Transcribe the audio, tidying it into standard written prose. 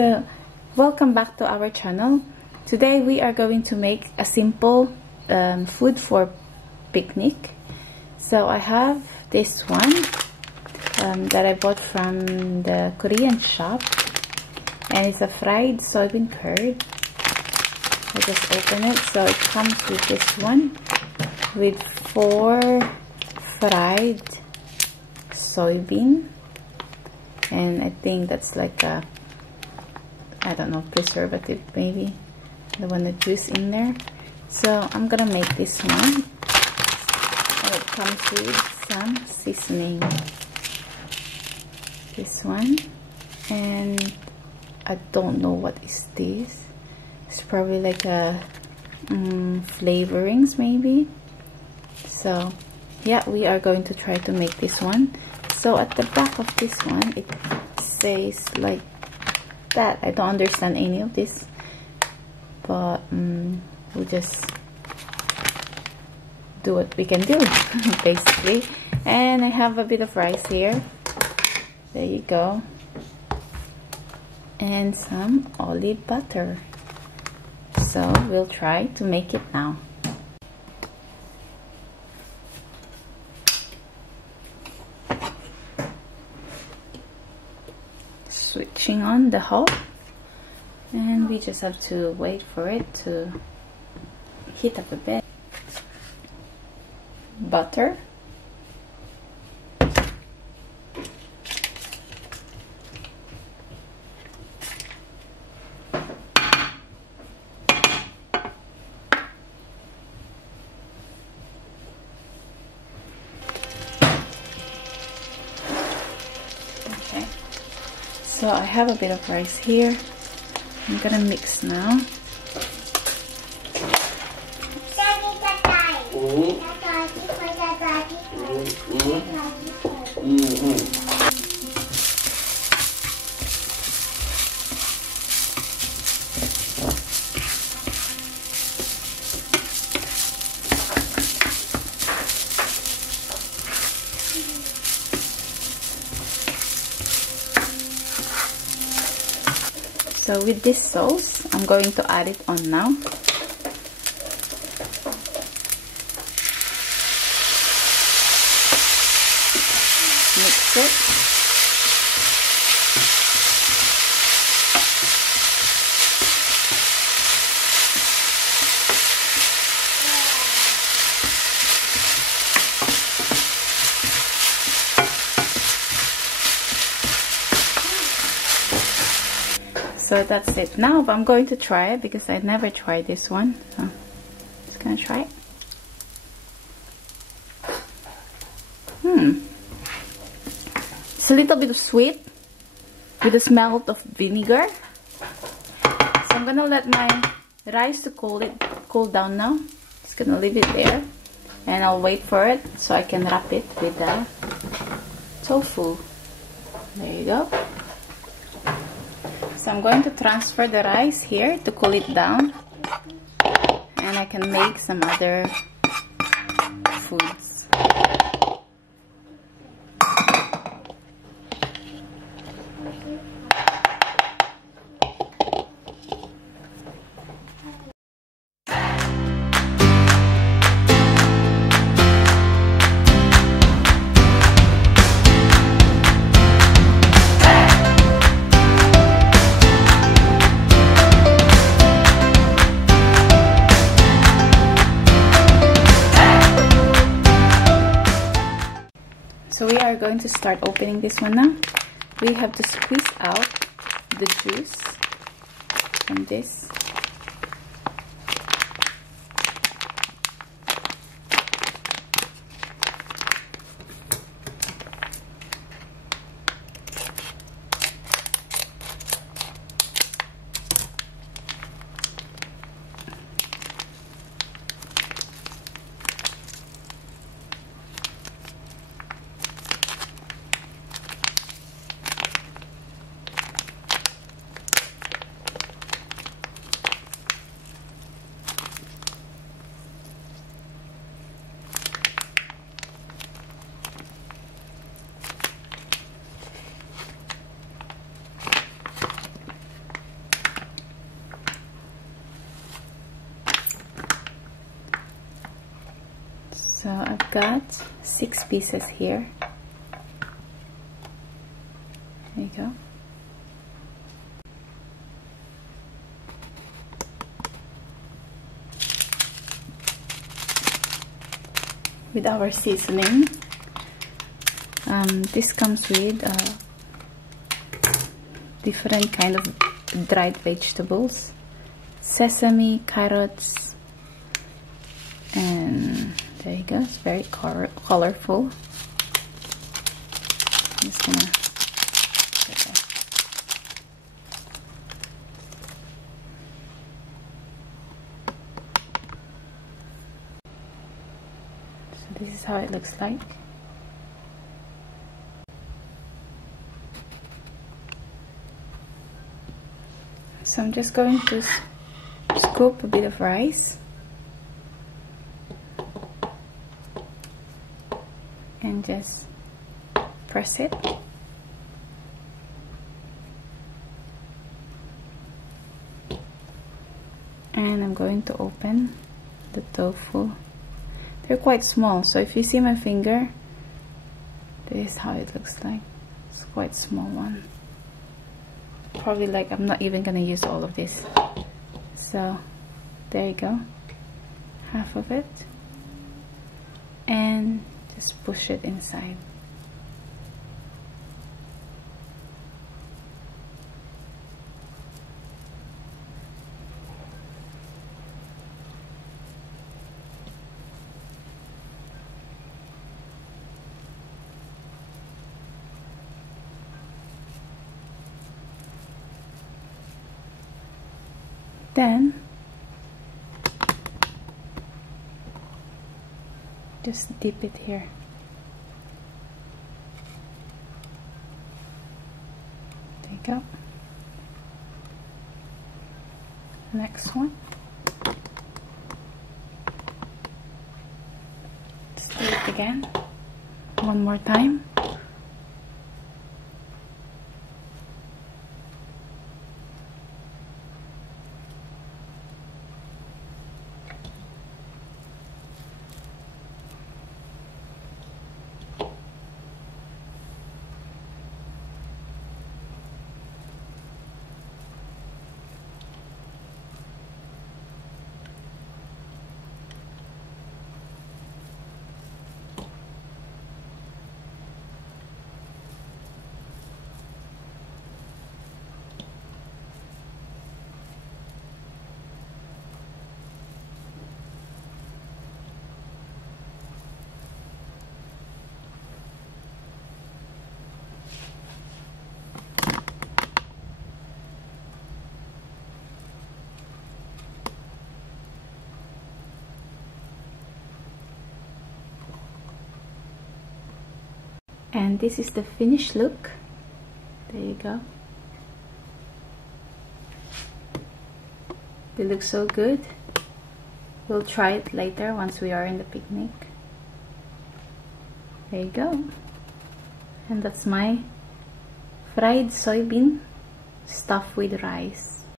So, welcome back to our channel. Today we are going to make a simple food for picnic. So I have this one that I bought from the Korean shop, and it's a fried soybean curd. I just open it. So it comes with this one with 4 fried soybean, and I think that's like a, I don't know, preservative maybe, the one that juice in there. So I'm gonna make this one, and it comes with some seasoning, this one, and I don't know what is this. It's probably like a flavorings maybe. So yeah, we are going to try to make this one. So at the back of this one it says like that. I don't understand any of this, but we'll just do what we can do basically. And I have a bit of rice here, there you go, and some olive butter. So we'll try to make it now. Switching on the hob, and we just have to wait for it to heat up a bit. Butter, okay. So I have a bit of rice here. I'm gonna mix now. So with this sauce, I'm going to add it on now. Mix it. So that's it. Now I'm going to try it because I never tried this one. So just gonna try it. It's a little bit of sweet with the smell of vinegar. So I'm gonna let my rice to cool down now. Just gonna leave it there, and I'll wait for it so I can wrap it with the tofu. There you go. So I'm going to transfer the rice here to cool it down, and I can make some other foods. So we are going to start opening this one now. We have to squeeze out the juice from this. So I've got 6 pieces here. There you go. With our seasoning, this comes with different kind of dried vegetables, sesame, carrots, and there you go. It's very colorful. I'm just gonna put that. So this is how it looks like. So I'm just going to scoop a bit of rice and just press it. And I'm going to open the tofu. They're quite small, so if you see my finger, this is how it looks like. It's quite small one. Probably like I'm not even gonna use all of this. So there you go, half of it, and just push it inside. Then just dip it here. There you go. Next one. Just do it again. One more time. And this is the finished look. There you go. They look so good. We'll try it later once we are in the picnic. There you go. And that's my fried soybean stuffed with rice.